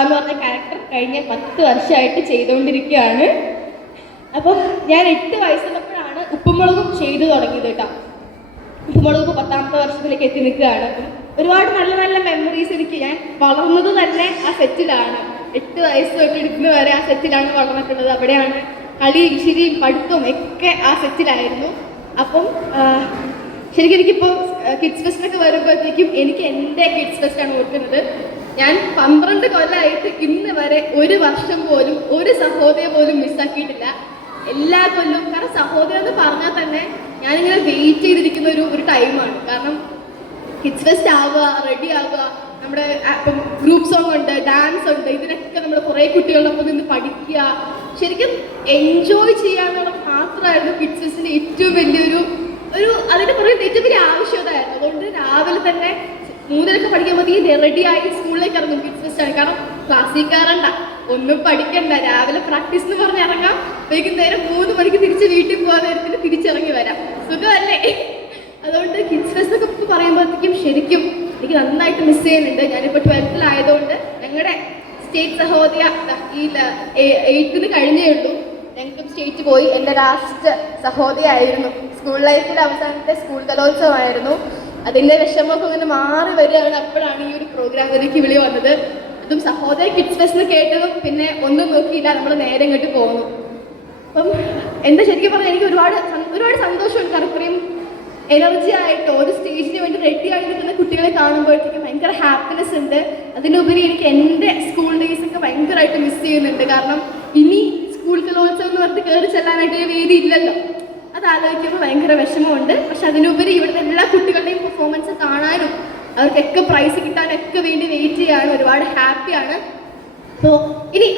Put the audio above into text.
എന്ന് പറഞ്ഞ ക്യാരക്ടർ കഴിഞ്ഞ 10 വർഷമായിട്ട് ചെയ്തുകൊണ്ടിരിക്കുകയാണ്. അപ്പം ഞാൻ 8 വയസ്സുള്ളപ്പോഴാണ് ഉപ്പുമുളകും ചെയ്തു തുടങ്ങിയത് കേട്ടോ. ഉപ്പുമുളക് 10ാമത്തെ വർഷത്തിലേക്ക് എത്തി നിൽക്കുകയാണ്. അപ്പം ഒരുപാട് നല്ല നല്ല മെമ്മറീസ് എനിക്ക്. ഞാൻ വളർന്നത് തന്നെ ആ സെറ്റിലാണ്. 8 വയസ്സ് തൊട്ട് എടുക്കുന്നത് വരെ ആ സെറ്റിലാണ് വളർന്നിട്ടുള്ളത്. അവിടെയാണ് കളിയും ചിരിയും പഠിത്തവും ഒക്കെ ആ സെറ്റിലായിരുന്നു. അപ്പം ശരിക്കും എനിക്കിപ്പോൾ കിഡ്സ് ഫെസ്റ്റിനൊക്കെ വരുമ്പോഴത്തേക്കും എനിക്ക് എൻ്റെ കിഡ്സ് ഫെസ്റ്റാണ് ഓർക്കുന്നത്. ഞാൻ 12 കൊല്ലമായിട്ട് ഇന്ന് വരെ ഒരു വർഷം പോലും ഒരു സഹോദയ പോലും മിസ്സാക്കിയിട്ടില്ല. എല്ലാ കൊല്ലവും. കാരണം സഹോദയ എന്ന് പറഞ്ഞാൽ തന്നെ ഞാനിങ്ങനെ വെയിറ്റ് ചെയ്തിരിക്കുന്ന ഒരു ടൈമാണ്. കാരണം കിഡ്സ് ഫെസ്റ്റ് ആവുക, റെഡി ആവുക, നമ്മുടെ ഇപ്പം ഗ്രൂപ്പ് സോങ് ഉണ്ട്, ഡാൻസ് ഉണ്ട്, ഇതിനൊക്കെ നമ്മൾ കുറേ കുട്ടികളൊപ്പം നിന്ന് പഠിക്കുക, ശരിക്കും എൻജോയ് ചെയ്യാന്നുള്ളത് മാത്രമായിരുന്നു കിഡ്സ് ഫെസ്റ്റിൻ്റെ ഏറ്റവും വലിയൊരു അതിൻ്റെ പറയുന്നത് ഏറ്റവും വലിയ ആവശ്യകതയായിരുന്നു. അതുകൊണ്ട് രാവിലെ തന്നെ 3-ാമതൊക്കെ പഠിക്കുമ്പോഴത്തേക്ക് റെഡിയായി സ്കൂളിലേക്ക് ഇറങ്ങും. കിഡ്സ് ഫെസ്റ്റാണ്. കാരണം ക്ലാസ്സിൽ കയറണ്ട, ഒന്നും പഠിക്കണ്ട, രാവിലെ പ്രാക്ടീസ് എന്ന് പറഞ്ഞ് ഇറങ്ങാം, വൈകുന്നേരം 3 മണിക്ക് തിരിച്ച് വീട്ടിൽ പോകാൻ നേരത്തിന് തിരിച്ചിറങ്ങി വരാം. സുഖമല്ലേ? അതുകൊണ്ട് കിഡ്സ് ഫെസ്റ്റ് ഒക്കെ പറയുമ്പോഴത്തേക്കും ശരിക്കും എനിക്ക് നന്നായിട്ട് മിസ് ചെയ്യുന്നുണ്ട്. ഞാനിപ്പോൾ 12th ഞങ്ങളുടെ സ്റ്റേറ്റ് സഹോദയ ഈ 8th കഴിഞ്ഞേ ഉള്ളൂ. ഞങ്ങൾക്കും സ്റ്റേറ്റ് പോയി. എൻ്റെ ലാസ്റ്റ് സഹോദയായിരുന്നു. സ്കൂൾ ലൈഫിൻ്റെ അവസാനത്തെ സ്കൂൾ കലോത്സവമായിരുന്നു. അതിൻ്റെ വിഷമമൊക്കെ ഇങ്ങനെ മാറി വരികയാണ്. അപ്പോഴാണ് ഈ ഒരു പ്രോഗ്രാമിലേക്ക് വിളി വന്നത്. അതും സഹോദയ കിഡ്സ് ഫെസ്റ്റ് കേട്ടതും പിന്നെ ഒന്നും നോക്കിയില്ല, നമ്മൾ നേരെ ഇങ്ങോട്ട് പോകുന്നു. അപ്പം എന്താ ശരിക്കും പറഞ്ഞാൽ എനിക്ക് ഒരുപാട് സന്തോഷമുണ്ട്. കാരണം ഇത്രയും എനർജി ആയിട്ട് ഒരു സ്റ്റേജിന് വേണ്ടി റെഡി ആയി നിൽക്കുന്ന കുട്ടികളെ കാണുമ്പോഴത്തേക്കും ഭയങ്കര ഹാപ്പിനെസ് ഉണ്ട്. അതിനുപരി എനിക്ക് എൻ്റെ സ്കൂൾ ഡേയ്സൊക്കെ ഭയങ്കരമായിട്ട് മിസ് ചെയ്യുന്നുണ്ട്. കാരണം ഇനി സ്കൂൾ കലോത്സവം എന്ന് പറഞ്ഞിട്ട് കയറി ചെല്ലാനായിട്ട് ഒരു വേദി ഇല്ലല്ലോ. അത് ആലോചിക്കുമ്പോൾ ഭയങ്കര വിഷമമുണ്ട്. പക്ഷെ അതിനുപരി ഇവിടുത്തെ എല്ലാ കുട്ടികളുടെയും പെർഫോമൻസ് കാണാനും അവർക്കൊക്കെ പ്രൈസ് കിട്ടാനൊക്കെ വേണ്ടി വെയിറ്റ് ചെയ്യാണ്. ഒരുപാട് ഹാപ്പിയാണ്. സോ ഇനി